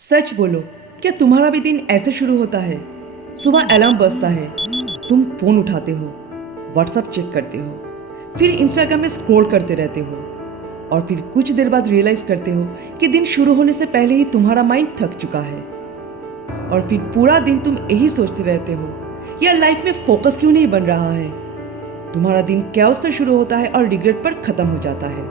सच बोलो, क्या तुम्हारा भी दिन ऐसे शुरू होता है? सुबह अलार्म बजता है, तुम फोन उठाते हो, व्हाट्सएप चेक करते हो, फिर इंस्टाग्राम में स्क्रॉल करते रहते हो और फिर कुछ देर बाद रियलाइज करते हो कि दिन शुरू होने से पहले ही तुम्हारा माइंड थक चुका है। और फिर पूरा दिन तुम यही सोचते रहते हो, यार लाइफ में फोकस क्यों नहीं बन रहा है। तुम्हारा दिन कैओस से शुरू होता है और रिग्रेट पर खत्म हो जाता है।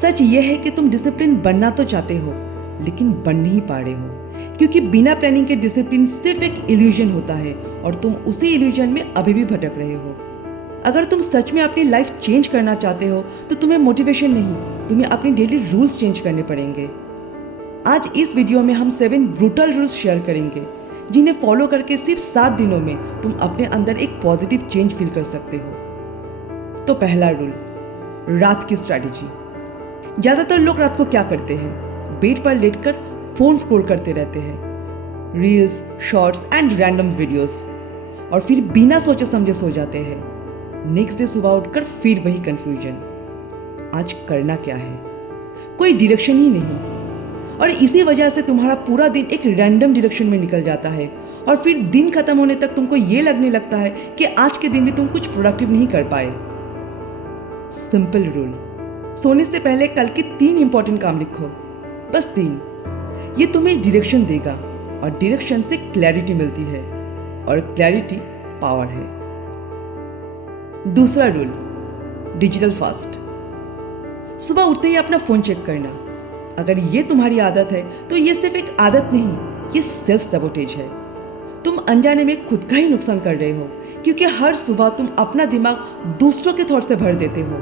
सच ये है कि तुम डिसिप्लिन बनना तो चाहते हो, लेकिन बन नहीं पा रहे हो, क्योंकि बिना प्लानिंग के डिसिप्लिन सिर्फ एक इल्यूजन होता है और तुम उसी इल्यूजन में अभी भी भटक रहे हो। अगर तुम सच में अपनी लाइफ चेंज करना चाहते हो तो तुम्हें मोटिवेशन नहीं, तुम्हें अपने डेली रूल्स चेंज करने पड़ेंगे। आज इस वीडियो में हम 7 ब्रूटल रूल्स शेयर करेंगे, जिन्हें फॉलो करके सिर्फ 7 दिनों में तुम अपने अंदर एक पॉजिटिव चेंज फील कर सकते हो। तो पहला रूल, रात की स्ट्रैटेजी। ज्यादातर लोग रात को क्या करते हैं? बेड पर लेटकर फोन स्क्रॉल करते रहते हैं, reels, shorts and random videos, और फिर बिना सोचे समझे सो जाते हैं। नेक्स्ट डे सुबह उठकर फिर वही कंफ्यूजन, आज करना क्या है, कोई डायरेक्शन ही नहीं। और इसी वजह से तुम्हारा पूरा दिन एक रैंडम डायरेक्शन में निकल जाता है और फिर दिन खत्म होने तक तुमको ये लगने लगता है कि आज के दिन भी तुम कुछ प्रोडक्टिव नहीं कर पाए। सिंपल रूल, सोने से पहले कल के 3 इंपॉर्टेंट काम लिखो, बस 3। ये तुम्हें डायरेक्शन देगा और डायरेक्शन से क्लैरिटी मिलती है और क्लैरिटी पावर है। दूसरा रूल, डिजिटल फास्ट। सुबह उठते ही अपना फोन चेक करना। अगर ये तुम्हारी आदत है तो ये सिर्फ एक आदत नहीं, ये सेल्फ सबोटेज है। तुम अनजाने में खुद का ही नुकसान कर रहे हो, क्योंकि हर सुबह तुम अपना दिमाग दूसरों के थॉट से भर देते हो।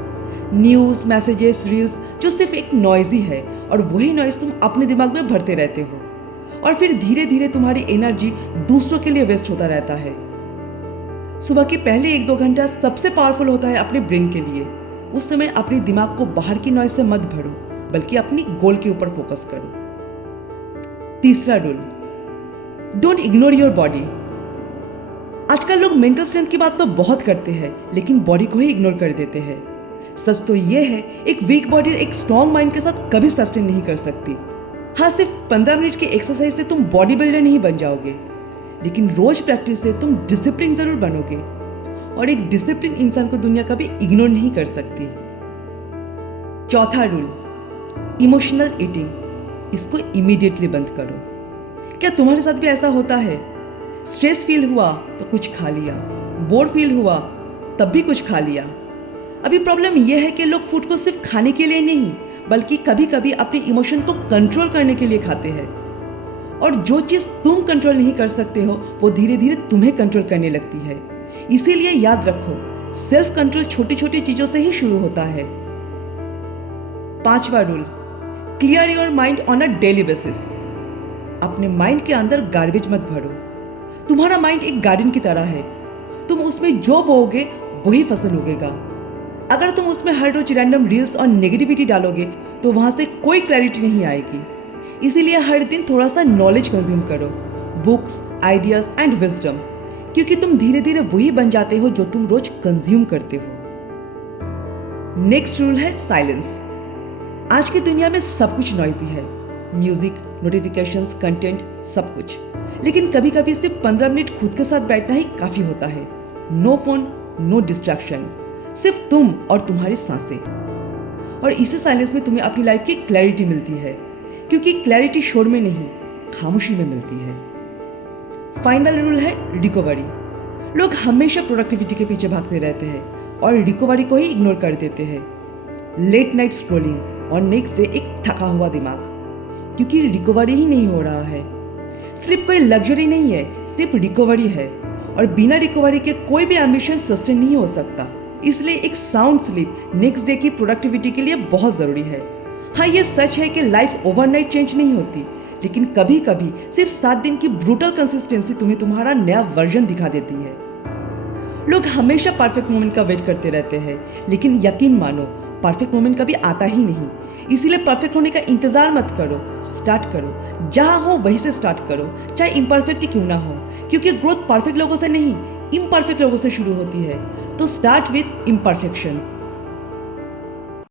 न्यूज, मैसेजेस, रील्स जो सिर्फ एक नॉइज ही है, और वही नॉइज तुम अपने दिमाग में भरते रहते हो और फिर धीरे धीरे तुम्हारी एनर्जी दूसरों के लिए वेस्ट होता रहता है। सुबह के पहले 1-2 घंटा सबसे पावरफुल होता है अपने ब्रेन के लिए। उस समय अपने दिमाग को बाहर की नॉइज से मत भरो, बल्कि अपनी गोल के ऊपर फोकस करो। तीसरा rule, don't ignore your body. आजकल लोग मेंटल स्ट्रेंथ की बात तो बहुत करते हैं, लेकिन बॉडी को ही इग्नोर कर देते हैं। सच तो यह है, एक वीक बॉडी एक स्ट्रॉन्ग माइंड के साथ कभी सस्टेन नहीं कर सकती। हाँ, सिर्फ 15 मिनट की एक्सरसाइज से तुम बॉडी बिल्डर नहीं बन जाओगे, लेकिन रोज प्रैक्टिस से तुम डिसिप्लिन जरूर बनोगे, और एक डिसिप्लिन इंसान को दुनिया कभी इग्नोर नहीं कर सकती। चौथा रूल, इमोशनल ईटिंग। इसको इमीडिएटली बंद करो। क्या तुम्हारे साथ भी ऐसा होता है? स्ट्रेस फील हुआ तो कुछ खा लिया, बोर फील हुआ तब भी कुछ खा लिया। अभी प्रॉब्लम यह है कि लोग फूड को सिर्फ खाने के लिए नहीं, बल्कि कभी कभी अपने इमोशन को कंट्रोल करने के लिए खाते हैं। और जो चीज तुम कंट्रोल नहीं कर सकते हो, वो धीरे धीरे तुम्हें कंट्रोल करने लगती है। इसीलिए याद रखो, सेल्फ कंट्रोल छोटी छोटी चीजों से ही शुरू होता है। पांचवा rule, clear your mind on a daily basis. अपने माइंड के अंदर गार्बेज मत भरो। तुम्हारा माइंड एक गार्डन की तरह है, तुम उसमें जो बोओगे वही फसल उगेगा। अगर तुम उसमें हर रोज रैंडम रील्स और नेगेटिविटी डालोगे तो वहां से कोई क्लैरिटी नहीं आएगी। इसीलिए हर दिन थोड़ा सा नॉलेज कंज्यूम करो, बुक्स, आइडियाज एंड विजडम, क्योंकि तुम धीरे धीरे वही बन जाते हो जो तुम रोज कंज्यूम करते हो। नेक्स्ट रूल है साइलेंस। आज की दुनिया में सब कुछ नॉइजी है, म्यूजिक, नोटिफिकेशंस, कंटेंट, सब कुछ। लेकिन कभी कभी सिर्फ 15 मिनट खुद के साथ बैठना ही काफी होता है। नो फोन, नो डिस्ट्रैक्शन, सिर्फ तुम और तुम्हारी सांसें। और इसी साइलेंस में तुम्हें अपनी लाइफ की क्लैरिटी मिलती है, क्योंकि क्लैरिटी शोर में नहीं, खामोशी में मिलती है। फाइनल रूल है रिकवरी। लोग हमेशा प्रोडक्टिविटी के पीछे भागते रहते हैं और रिकवरी को ही इग्नोर कर देते हैं। लेट नाइट स्क्रॉलिंग और नेक्स्ट डे एक थका हुआ दिमाग, क्योंकि रिकवरी ही नहीं हो रहा है। स्लीप कोई लग्जरी नहीं है, सिर्फ रिकवरी है, और बिना रिकवरी के कोई भी एम्बिशन सस्टेन नहीं हो सकता। इसलिए एक साउंड स्लीप नेक्स्ट डे की प्रोडक्टिविटी के लिए बहुत जरूरी है। हाँ, ये सच है कि लाइफ ओवरनाइट चेंज नहीं होती, लेकिन कभी कभी सिर्फ 7 दिन की ब्रूटल कंसिस्टेंसी तुम्हें तुम्हारा नया वर्जन दिखा देती है। लोग हमेशा परफेक्ट मोमेंट का वेट करते रहते हैं, लेकिन यकीन मानो, परफेक्ट मोमेंट कभी आता ही नहीं। इसीलिए परफेक्ट होने का इंतजार मत करो, स्टार्ट करो। जहां हो वहीं से स्टार्ट करो, चाहे इम्परफेक्ट ही क्यों ना हो, क्योंकि ग्रोथ परफेक्ट लोगों से नहीं, इम्परफेक्ट लोगों से शुरू होती है। तो स्टार्ट विथ इम्परफेक्शंस।